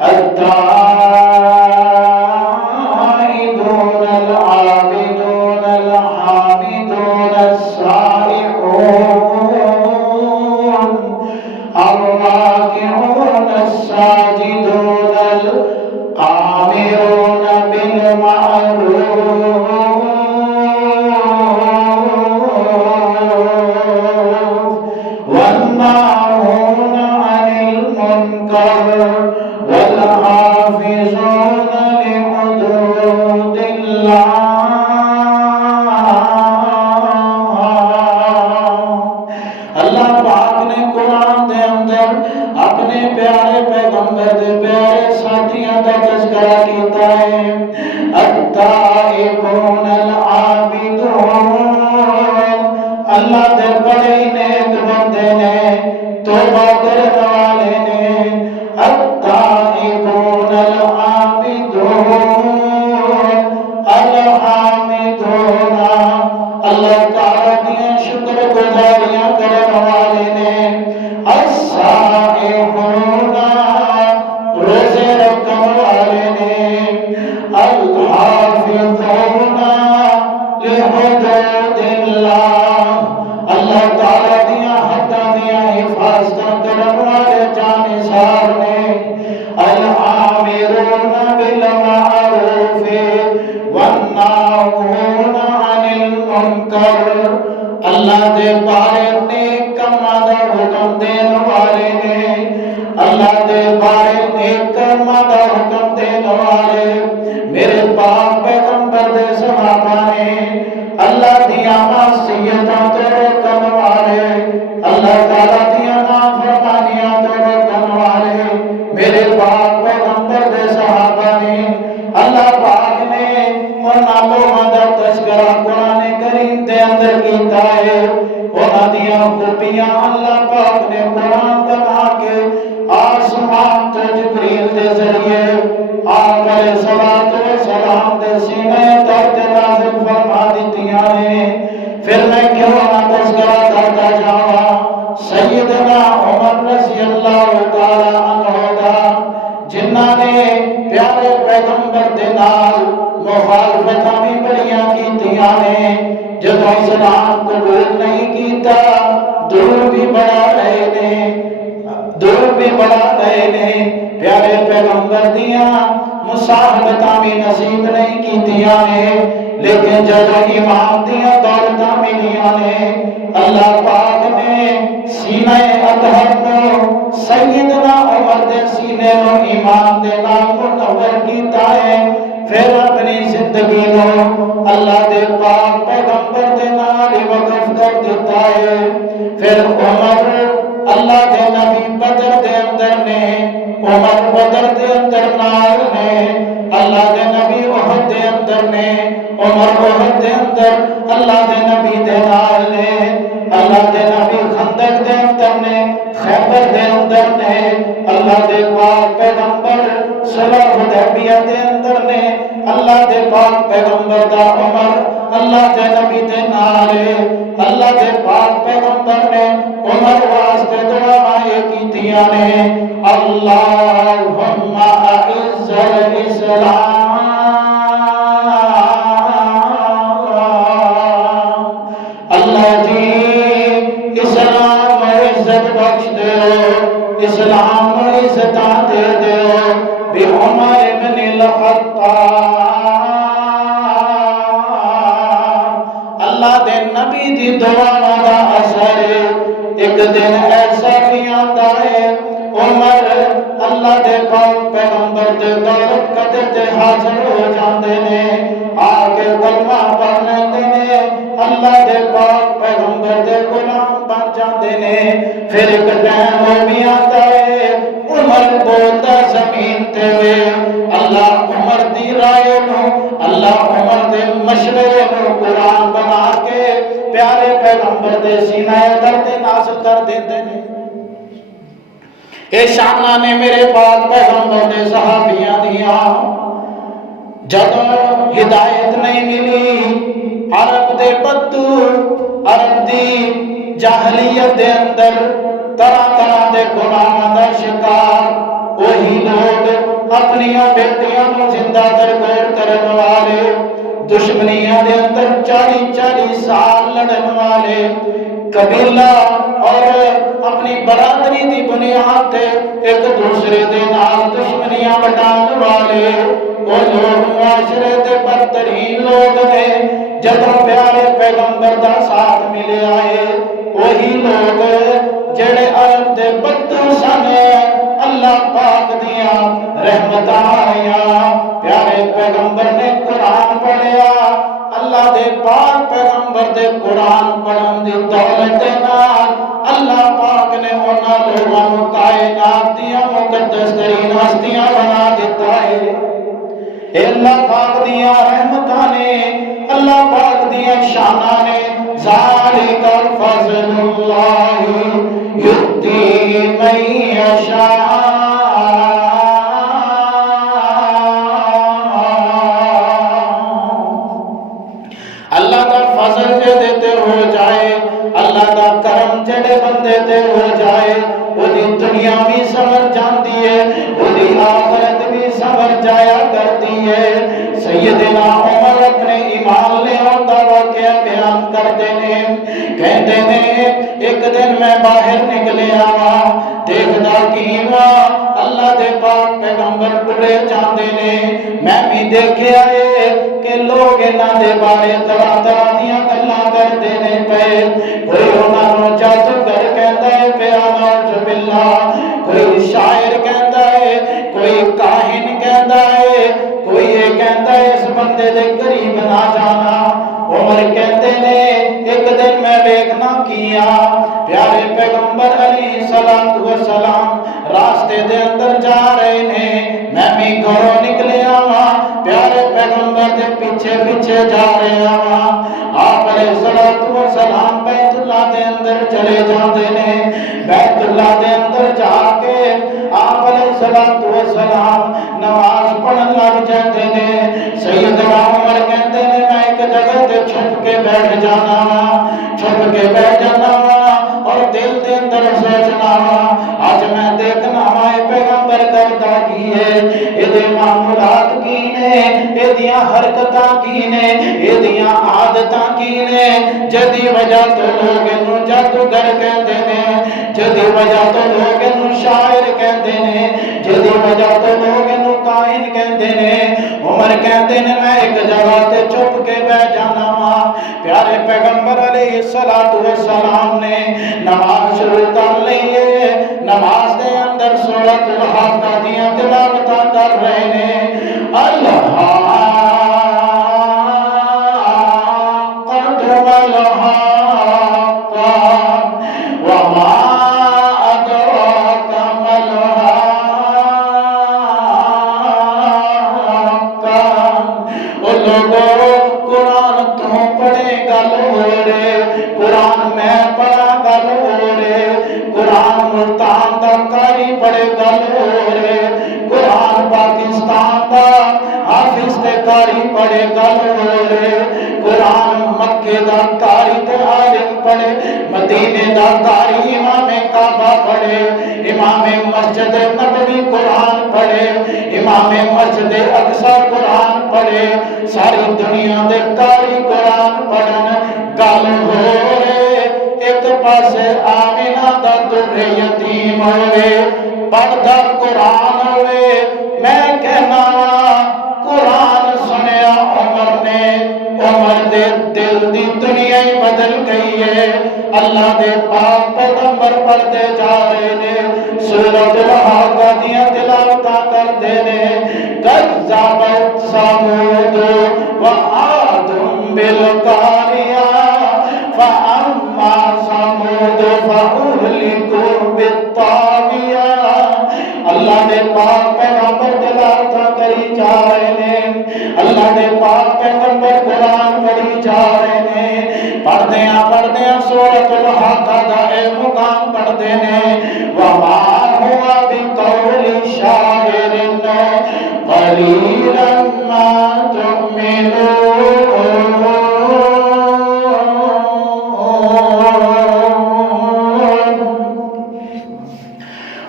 التائبون العابدون الحامدون السائحون الراكعون الساجدون الآمرون بالمعروف والناهون عن المنكر والحافظون لحدود الله. اللہ پاک نے قرآن دے اندر اپنے پیارے پیغمبر دے پیارے ساتھیاں دا تذکرہ کیتا ہے. التائبون العابدون، اللہ دے بڑے نیک بندے نے، توبہ کرنے والے نے. التائبون العابدون الحامدون، اللہ تعالیٰ دیا شکر گزاریاں کرنے والے نے. السائحون، روزے رکھنے والے نے. الحافظون لحدود اللہ، اللہ تعالیٰ دیا حداں دیا حفاظت کرنے والے جانشار نے. الآمرون بالمعروف والناہون عن المنکر، اللہ دے بارے نیک کماں دا حکم دین والے نے. اللہ دے بارے نیک کماں دا حکم دین والے میرے پاک پیغمبر دے صحابہ نے. اللہ دیا معصیتاں تو روکن والے، اللہ تعالیٰ دیا نافرمانیاں تو روکن والے میرے پاک پیغمبر دے صحابہ نے. اللہ پاک نے انہاں لوگاں دا تذکرہ قرآن کریم دے اندر کیتا ہے. انہاں دیاں خوبیاں اللہ پاک نے قرآن بنا کے آسمان تو جبریل دے ذریعے آقا علیہ السلام دے سینے تحت نازل فرما دیتیاں نے. پھر میں کیوں نہ تذکرہ کرتا جاواں سیدنا عمر رضی اللہ تعالی عنہ دا، جنہاں نے پیارے پیغمبر دے نال مخالفتاں بھی بڑیاں کیتیاں نے. جب اسلام قبول نہیں کیتا دور بھی بڑا رہے نے، دور بھی بڑا رہے نے. پیارے پیغمبر دیاں مصاحبتاں بھی نصیب نہیں کیتیاں نے. لیکن جب ایمان دیاں دولتاں ملیاں نے، اللہ پاک نے سینہ اطہر کو سیدنا عمر دے سینے نو ایمان دے نال منور کیتا ہے. پھر اپنی زندگی نو اللہ دے پاک پیغمبر دے نال وقف کر دیتا ہے. پھر عمر اللہ دے نبی بدر دے اندر نے، عمر بدر دے اندر نال نے. اللہ دے نبی احد دے اندر نے، عمر احد دے اندر اللہ دے نبی دے نال نے. اللہ دے نبی خندق دے اندر نے، خیبر دے اندر نے. اللہ دے پاک پیغمبر صلح حدیبیہ دے اندر نے. اللہ دے پاک پیغمبر دا عمر اللہ دے نبی دے نال. اللہ دے پاک پیغمبر نے عمر واسطے دعائیں کیتیاں نے. اللہم اعز الاسلام، اللہ جی اسلام عزت بخش دے، اسلام عزت دے دے. بعمر بن الخطاب، اللہ دے نبی دی دعا دا اثر ایک دن ایسا بھی آتا ہے عمر اللہ دے پاک پیغمبر دے دولت قدر دے حاضر ہو جاندے نے، آگے کلمہ پڑھ لیندے نے، اللہ دے پاک پیغمبر دے غلام بن جاندے نے. پھر ایک ٹائم وہ بھی آتا ہے عمر بولتا زمین تے وے. اللہ عمر دی رائے نو، اللہ عمر دے مشورے نو قرآن بنا کے پیارے پیغمبر دے سینہ درد نازل کر دیندے نے. اے شانہ نے میرے پاک پیغمبر دے صحابیاں دیاں. جب ہدایت نہیں ملی عرب دے بدو، عرب دی جاہلیت دے اندر طرح طرح دے گناہاں دا شکار وہی لوگ اپنی بیٹیاں کو زندہ درگور کرن والے، دشمنیاں دے اندر 40 سال لڑن والے، قبیلہ اور اپنی برادری دی بنیاد تے ایک دوسرے دے نال دشمنیاں بٹان والے، وہ لوگ معاشرے دے بدترین لوگ نے۔ جدوں پیارے پیغمبر دا ساتھ ملے آئے، وہی لوگ جڑے عرب دے بدو سن، اللہ پاک دیاں رحمتاں آئیاں، پیارے پیغمبر نے قرآن پڑھیا، اللہ دے پاک پیغمبر دے قرآن پڑھن دی دولت دے نال اللہ پاک نے انہاں لوگاں نوں کائنات دیاں مقدس ترین ہستیاں بنا دیتا ہے۔ اے اللہ پاک دیاں رحمتاں نے، اللہ پاک دیاں شاناں نے، ذالک فضل اللہ یؤتی من یشاء۔ اللہ دا فضل جے دیتے ہو جائے، اللہ دا کرم جڑے بندے تے ہو جائے، وہی دنیا بھی سمر جاندی ہے، وہی آخرت بھی سمر جایا کرتی ہے۔ سیدنا عمر اپنے ایمان لے آندا واقعہ بیان کرتے ہیں، کہتے ہیں ایک دن میں باہر نکلے آواں، دیکھدا کیواں اللہ دے پاک پیغمبر ٹرے جاندے نے، میں بھی دیکھیا ہے کہ لوگ انہاں دے بارے طرح طرح دیاں گلاں کردے نے پئے، کوئی انہاں نوں جادوگر کہندا ہے پیا نعوذ باللہ، کوئی شاعر کہندا ہے، کوئی کاہن کہندا ہے، کوئی یہ کہندا ہے اس بندے دے قریب نہ جانا۔ عمر کہتے نے ایک دن میں دیکھنا کیا، پیارے پیغمبر علیہ السلام راستے دے اندر جا رہے نے، میں بھی گھروں نکلے آواں، پیارے پیغمبر دے پیچھے پیچھے جا رہے آواں۔ آپ علیہ السلام بیت اللہ دے اندر چلے جاندے نے، بیت اللہ دے اندر جا کے آپ علیہ السلام نماز پڑھن لگ جاندے نے۔ سیدنا عمر کہتے نے میں ایک جگہ تے چھپ کے بیٹھ جانا وا، چھپ کے بیٹھ جانا وا اور دل دے اندر سوچنا وا آج میں دیکھنا وا پیغمبر کردا کی ہے، ایدے معمولات کی نے، ایدیاں حرکتاں کی نے، ایدیاں عادتاں کی نے، جدی وجہ تو لوگ انہوں جادوگر کہندے نے، جدی وجہ تو لوگ انہوں شاعر کہندے نے، جدی وجہ تو لوگ انہوں کائن کہندے نے۔ عمر کہندے نے میں ایک جگہ تے چھپ کے بیٹھ جانا وا، پیارے پیغمبر علیہ السلام نے نماز شروع کر لئیے، نماز دے اندر سورۃ الحاقہ دیاں تلاوتاں کر رہے نے، اللہ پڑھے گل ہو رہے، قرآن مکے دا قاری تے عالم پڑھے، مدینے دا قاری امام کعبہ پڑھے، امام مسجد نبوی قرآن پڑھے، امام مسجد اقصی قرآن پڑھے، ساری دنیا دے قاری قرآن پڑھن گل ہو رہے۔ ایک پاسے آمینہ دا در یتیم ہوئے، پڑھدا قرآن ہوئے، میں کہنا قرآن سنیا عمر نے، عمر دے دل دی دنیا ہی بدل گئی ہے۔ اللہ دے پاک پیغمبر پڑھتے جا رہے نے، سورۃ الحاقہ دیاں تلاوتاں کردے نے، کذبت ثمود وعاد بالقاریہ فاما ثمود فاہلکوا بالطاغیہ۔ اللہ دے پاک پیغمبر تلاوتاں کری جا رہے نے، اللہ دے پاک پیغمبر قرآن پڑھی جا رہے نے، پڑھدیاں سورۃ الحاقہ دا اے مقام پڑھدے نے، وما ہوا بقول شاعر قلیلا ما تؤمنون۔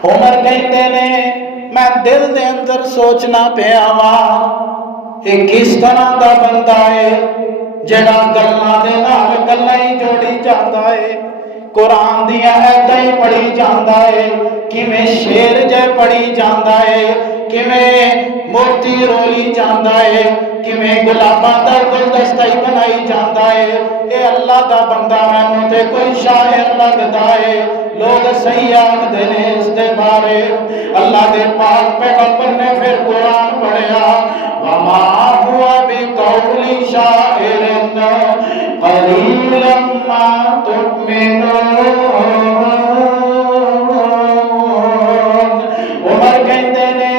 عمر کہتے نے میں دل دے اندر سوچنا پیا وا یہ کس طرح دا بندہ ہے جڑا گلاں دے نال گلاں ہی جوڑی جاندا ہے، قرآن دیاں ایتاں ہی پڑھی جاندا ہے، کیویں شعر جے پڑھی جاندا ہے، کیویں مورتی رولی جاندا ہے، کیویں گلاباں دا گلدستہ ہی بنائی جاندا ہے۔ اے اللہ دا بندہ مینوں تے کوئی شاعر لگدا ہے، لوگ صحیح آکھدے نے اس دے بارے۔ اللہ دے پاک پیغمبر نے پھر قرآن پڑھیا، وما ہوا بقول شاعر قلیلا ما تؤمنون۔ عمر کہندے نے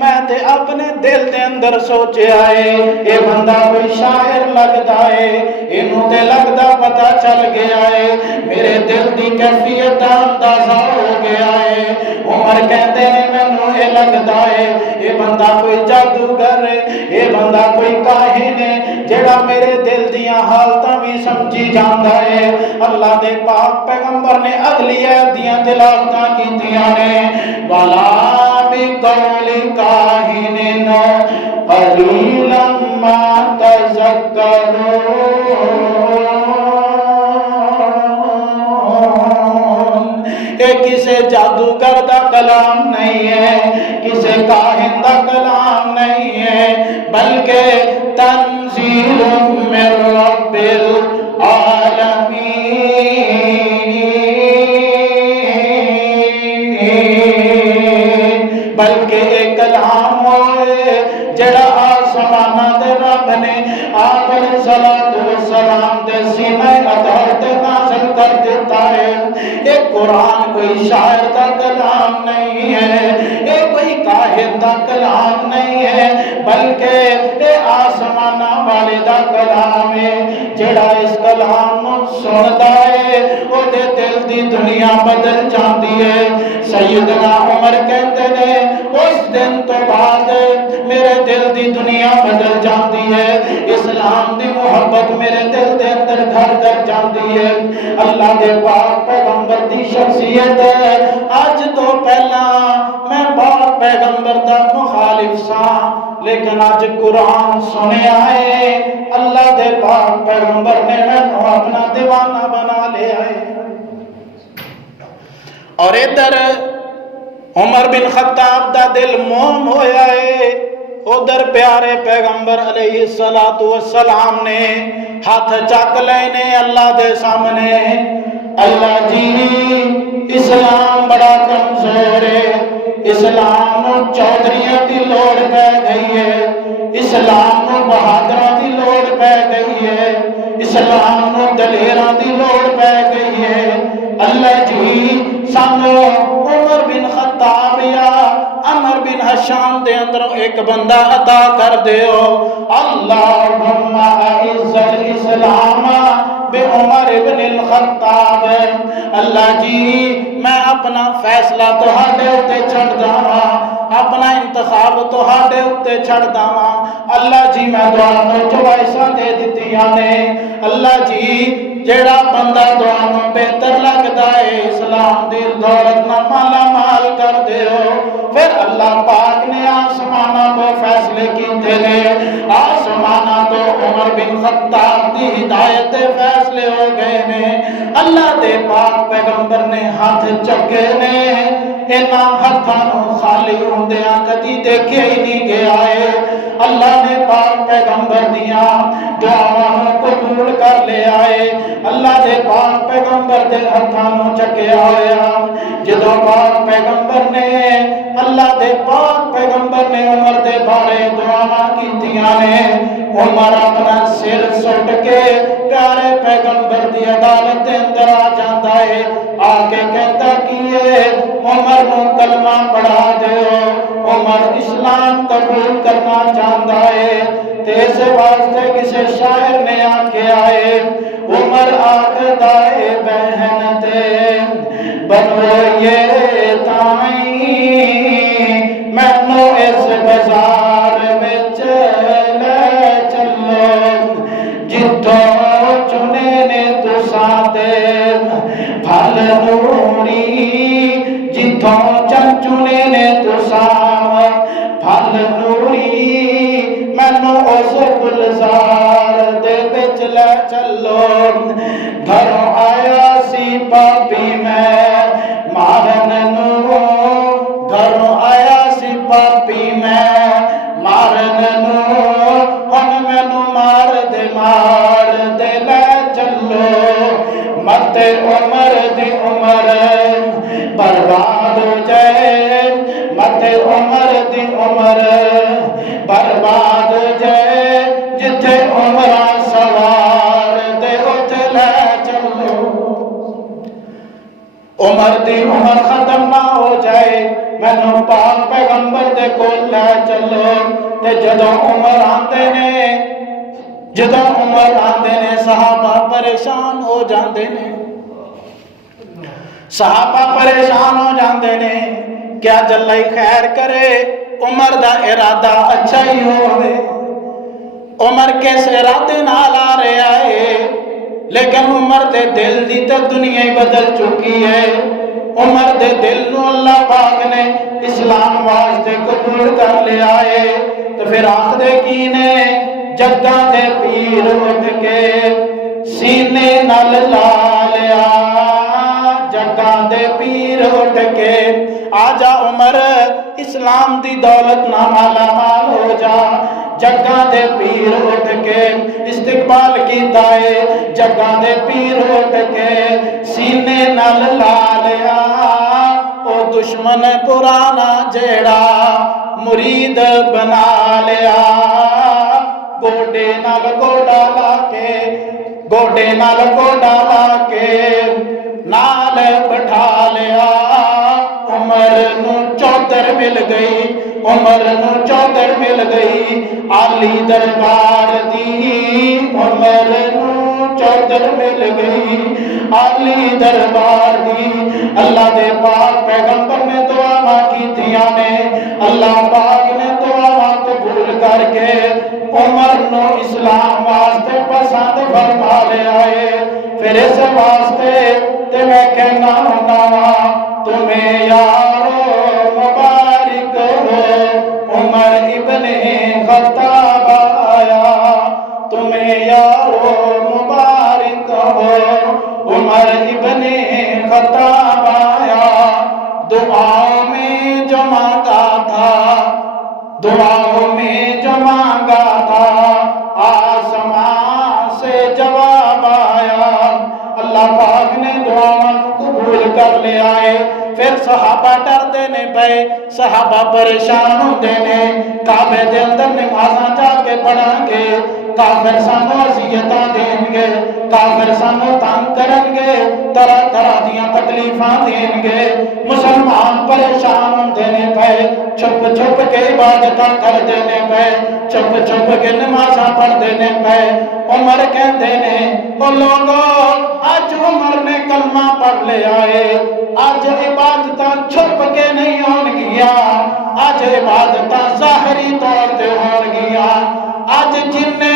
میں تے اپنے دل دے اندر سوچیا ہے اے بندہ کوئی شاعر لگدا ہے، اینوں تے لگدا پتہ چل گیا ہے، میرے دل دی کیفیت دا اندازہ ہو گیا ہے۔ عمر کہندے نے مینوں اے لگدا ہے اے بندہ کوئی جادوگر ہے، اے بندہ کوئی کاہن ہے جڑا میرے دل دیاں حالتاں بھی سمجھی جاندا ہے۔ اللہ دے پاک پیغمبر نے اگلی آیت دیاں تلاوتاں کیتیاں نے، وَلَا بِقَوْلِ كَاهِنٍ قَلِيلًا مَا تَذَكَّرُونَ۔ اے کسے جادوگر دا کلام نہیں ہے، کسے کاہن دا کلام نہیں ہے، بلکہ تنزیل من رب العالمین، بلکہ ایک کلام ہوئے جڑا آسمانہ دے رب نے آپ علیہ السلام دے سینہ اطہر تے نازل کر دیتا ہے۔ ایک قرآن کوئی شاعر دا کلام نہیں ہے، ایک کوئی کاہن دا کلام نہیں ہے، بلکہ اے آسمانہ والے دا کلام ہے۔ جڑا اس کلام نوں سندا ہے او دے دل دی دنیا بدل جاندی ہے۔ سیدنا عمر کہندے نے اس دن تو بعد میرے دل دی دنیا بدل جاندی ہے، اسلام دی محبت میرے دل دے اندر گھر کر جاندی ہے۔ اللہ دے پاک پیغمبر دی شخصیت ہے، اج تو پہلا میں پاک پیغمبر دا مخالف ساں، لیکن اج قرآن سنیا ہے، اللہ دے پاک پیغمبر نے مینوں اپنا دیوانہ بنا لیا ہے۔ اور ادھر عمر بن خطاب دا دل موم ہویا ہے، ادھر پیارے پیغمبر علیہ السلام نے ہاتھ چک لینے اللہ دے سامنے، اللہ جی اسلام بڑا کمزور ہے، اسلام نو چودھریاں دی لوڑ پہ گئی ہے، اسلام نو بہادراں دی لوڑ پہ گئی ہے، اسلام نو دلیراں دی لوڑ پہ گئی ہے۔ اللہ جی سانو عمر بن خطاب یا عمر بن حشام دے اندروں ایک بندہ عطا کر دیو۔ اللہم اعز الاسلام بے عمر بن الخطاب۔ اللہ جی میں اپنا فیصلہ تہاڈے اُتے چھڑ داواں، اپنا انتخاب تہاڈے اُتے چھڑ داواں۔ اللہ جی میں تہانوں چوائساں دے دتیاں نے، اللہ جی جیڑا بندہ تہانوں بہتر لگدا ہے اسلام دی دولت نہ مالا مال کر دیو۔ پھر اللہ پاک نے آسمانہ تو فیصلے کیتے نے، آسمانہ تو عمر بن خطاب دی ہدایت دے فیصلے ہو گئے نے۔ اللہ دے پاک پیغمبر نے ہاتھ چکے نے، انہاں ہتھاں نوں خالی ہوندیاں کدی دیکھے ہی نہیں گیا ہے۔ اللہ نے پاک پیغمبر دیاں دعاواں قبول کر لے آئے، اللہ دے پاک پیغمبر دے ہتھاں نوں چکیا ہویا۔ جدوں پاک پیغمبر نے اللہ دے پاک پیغمبر نے عمر دے بارے دعاواں کیتیاں نے، عمر اپنا سر سٹ کے پیارے پیغمبر دی عدالت دے اندر آ جاندا ہے، آ کے کہتا کیے عمر نوں کلمہ پڑھا دیو۔ عمر اسلام قبول کرنا چاہتا ہے، تے اس واسطے کسے شاعر نے آکھیا ہے، عمر آکھدا اے بہن تے بنوئیے تائیں مینوں اس بازار وچ لے چلو، جتھوں چنے نے تساں دے پھل نوری، جتھوں چن چنے نے تساں پھل بازار دے وچ لے چلو گھروں آیا سی پاپی میں مارن نو گھروں آیا سی پاپی میں مارن نو ہن مینوں مار دے لے چلو مت عمر دی عمر برباد ہو جائے مت عمر دی عمر برباد ہو جائے جتھے عمراں سوار دے اوتھے لے چلو عمر دی عمر ختم نہ ہو جائے مینوں پاک پیغمبر دے کول لے چلو تے جدوں عمر آندے نے صحابہ پریشان ہو جاندے نے صحابہ پریشان ہو جاندے نے کیا جلائی خیر کرے عمر دا ارادہ اچھا ہی ہوئے عمر کس ارادے نال آ رہا ہے لیکن عمر دے دل دی تے دنیا ہی بدل چکی ہے عمر دے دل نو اللہ پاک نے اسلام واسطے قبول کر لیا ہے تو پھر آخدے کی نے جگاں دے پیر اٹھ کے سینے نال لا لیا جگاں دے پیر اٹھ کے آجا عمر اسلام دی دولت نہ مالا مال ہو جا جگاں دے پیر اٹھ کے استقبال کیتا ہے جگاں دے پیر اٹھ کے سینے نال لا لیا او دشمن پرانا جیڑا مرید بنا لیا گوڈے نال گوڈا لا کے نال بٹھا لیا عمر نو چودر مل گئی عالی دربار دی عمر نو چودر مل گئی عالی دربار دی اللہ دے پاک پیغمبر نے دعا کیتیاں نے اللہ پاک نے دعا قبول کر کے عمر نو اسلام واسطے پسند فرما لیا ہے پھر اس واسطے تے میں کہنا ہوندا تمہیں یارو مبارک ہو عمر ابن خطاب آیا تمہیں یارو مبارک ہو عمر ابن خطاب آیا دعاؤں میں جو مانگا تھا آسمان سے جواب آیا اللہ پاک نے دعاؤں قبول کر لیا ہے پھر صحابہ ڈردے نے پے صحابہ پریشان ہوندے نے کعبے دے اندر نمازاں جا کے پڑھاں گے کافر سانو اذیتاں دین گے کافر سانو تنگ کرن گے طرح طرح دیاں تکلیفاں دین گے مسلمان پریشان ہوندے نے پے چھپ چھپ کے عبادتاں کر دینے پے چھپ چھپ کے نمازاں پڑھ دینے پے عمر کہندے نے او لوگو آج عمر نے کلمہ پڑھ لیا ہے آج عبادتاں چھپ کے نہیں ہون گیا آج عبادتاں ظاہری طور تے ہون گیا آج جن نے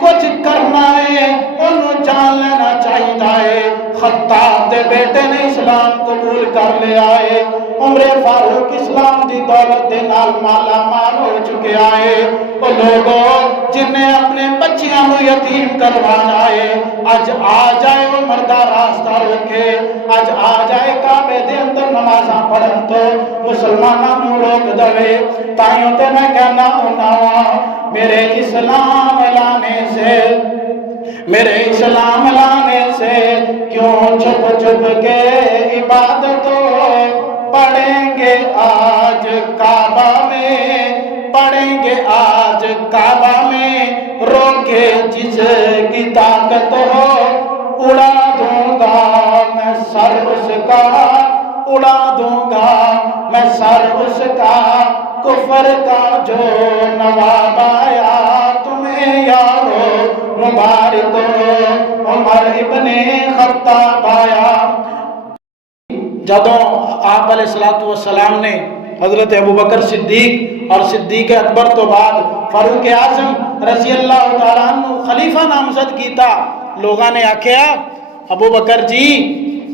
کچھ کرنا ہے انہوں جان لینا چاہیے خطاب دے بیٹے نے اسلام قبول کر لیا ہے عمر فاروق اسلام دی دولت دے نال مالا مال ہو چکے آئے وہ لوگوں جن نے اپنے بچیاں کو یتیم کروانا ہے آج آ جائے عمر دا راستہ روکے آج آ جائے کعبے دے اندر نمازاں پڑھن تو مسلماناں نوں روک دوے تائیوں تے میں کہنا ہونا میرے اسلام لانے سے کیوں چھپ چھپ کے عبادت پڑھیں گے آج کعبہ میں روکے جس کی طاقت ہو اڑا دوں گا میں سر اس کا اڑا دوں گا میں سر اس کا کفر کا جو نواب آیا تمہیں یارو مبارک ہو عمر ابن خطاب آیا جدوں آپ علیہ السلام نے حضرت ابوبکر صدیق اور صدیق اکبر تو بعد فاروق اعظم رضی اللہ تعالیٰ عنہ خلیفہ نامزد کیتا لوگاں نے آکھیا ابوبکر جی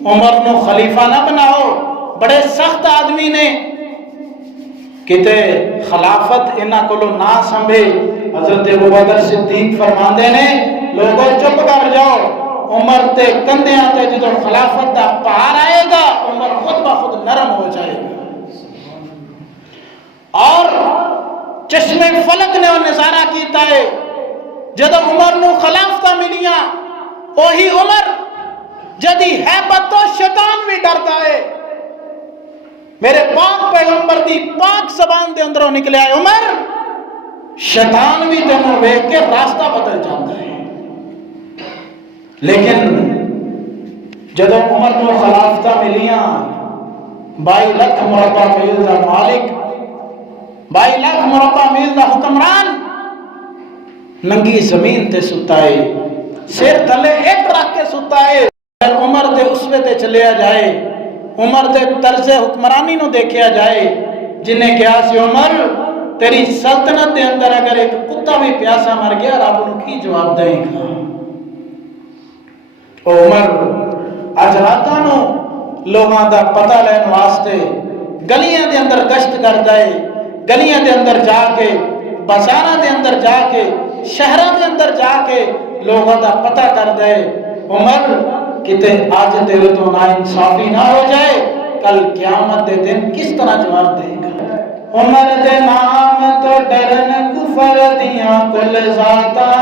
عمر نو خلیفہ نہ بناؤ بڑے سخت آدمی نے کتے خلافت انہاں کولوں نہ سنبھے حضرت ابوبکر صدیق فرماندے نے لوگوں چپ کر جاؤ، عمر تے کندھیاں تے جدوں خلافت دا پہاڑ آئے گا عمر خود بخود نرم ہو جائے گا۔ اور چشم فلک نے وہ نظارہ کیتا ہے جدوں عمر نو خلافتہ ملیاں، وہی عمر جدی ہیبت تو شیطان بھی ڈرتا ہے۔ میرے پاک پیغمبر دی پاک زبان دے اندروں نکلے آئے عمر شیطان بھی تینوں ویکھ کے راستہ بدل جاتا ہے۔ لیکن جدوں عمر نو خلافتہ ملیاں 22 لاکھ مربع میل دا مالک، 22 لاکھ مربع میل دا حکمران ننگی زمین تے ستا ہے، سر تھلے ایک رکھ کے ستا ہے۔ عمر دے اسوے تے چلیا جائے، عمر دے طرز حکمرانی نو دیکھیا جائے، جنہیں کہا سی عمر تیری سلطنت دے اندر اگر ایک کتا بھی پیاسا مر گیا رب نو کی جواب دے گا؟ عمر اج راتاں نو لوگاں دا پتہ لین واسطے گلیاں دے اندر گشت کردا ہے، گلیاں دے اندر جا کے، بازاراں دے اندر جا کے، شہراں دے اندر جا کے لوگاں دا پتہ کردا ہے۔ عمر کتے آج تیرے تو نا انصافی نہ ہو جائے، کل قیامت دے دن کس طرح جواب دے گا؟ عمر دے نام تو ڈرن کفر دیاں کل ذاتاں،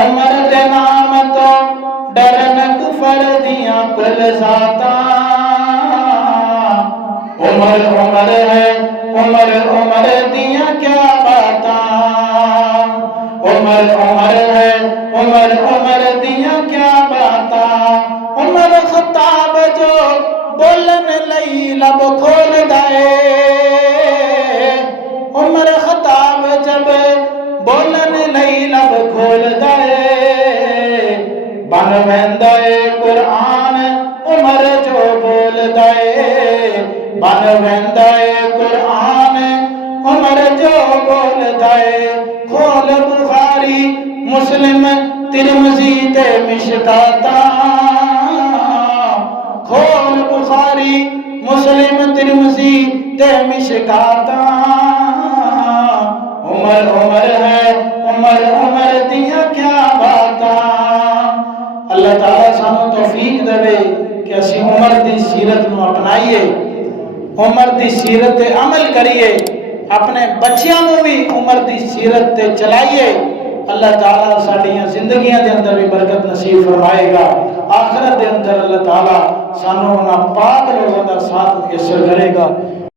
عمر دے نام تو ڈرن کفر دیاں کل ذاتاں، عمر عمر ہے عمر عمر دیاں کیا باتاں، عمر عمر ہے عمر عمر دیاں کیا باتاں، عمر خطاب جو بولن لئی لب کھول دائے، عمر خطاب جب بولن لئی لب کھول دائے، بن ویندائے قرآن عمر جو بول دائے، بن ویندائے قرآن عمر جو بول دائے، کھول بخاری مسلم ترمذی تے مشکاتاں، کھول بخاری مسلم ترمذی تے مشکاتاں، عمر عمر ہے عمر عمر دیاں کیا باتاں۔ اللہ تعالیٰ سانو توفیق دے کہ اسی عمر دی سیرت نو اپنائیے، عمر دی سیرت تے عمل کریے، اپنے بچیاں نو بھی عمر دی سیرت تے چلائیے۔ اللہ تعالیٰ ساڈیاں زندگیاں دے اندر بھی برکت نصیب فرمائے گا، آخرت دے اندر اللہ تعالیٰ سانو انہاں پاک لوگوں دا ساتھ میسر کرے گا۔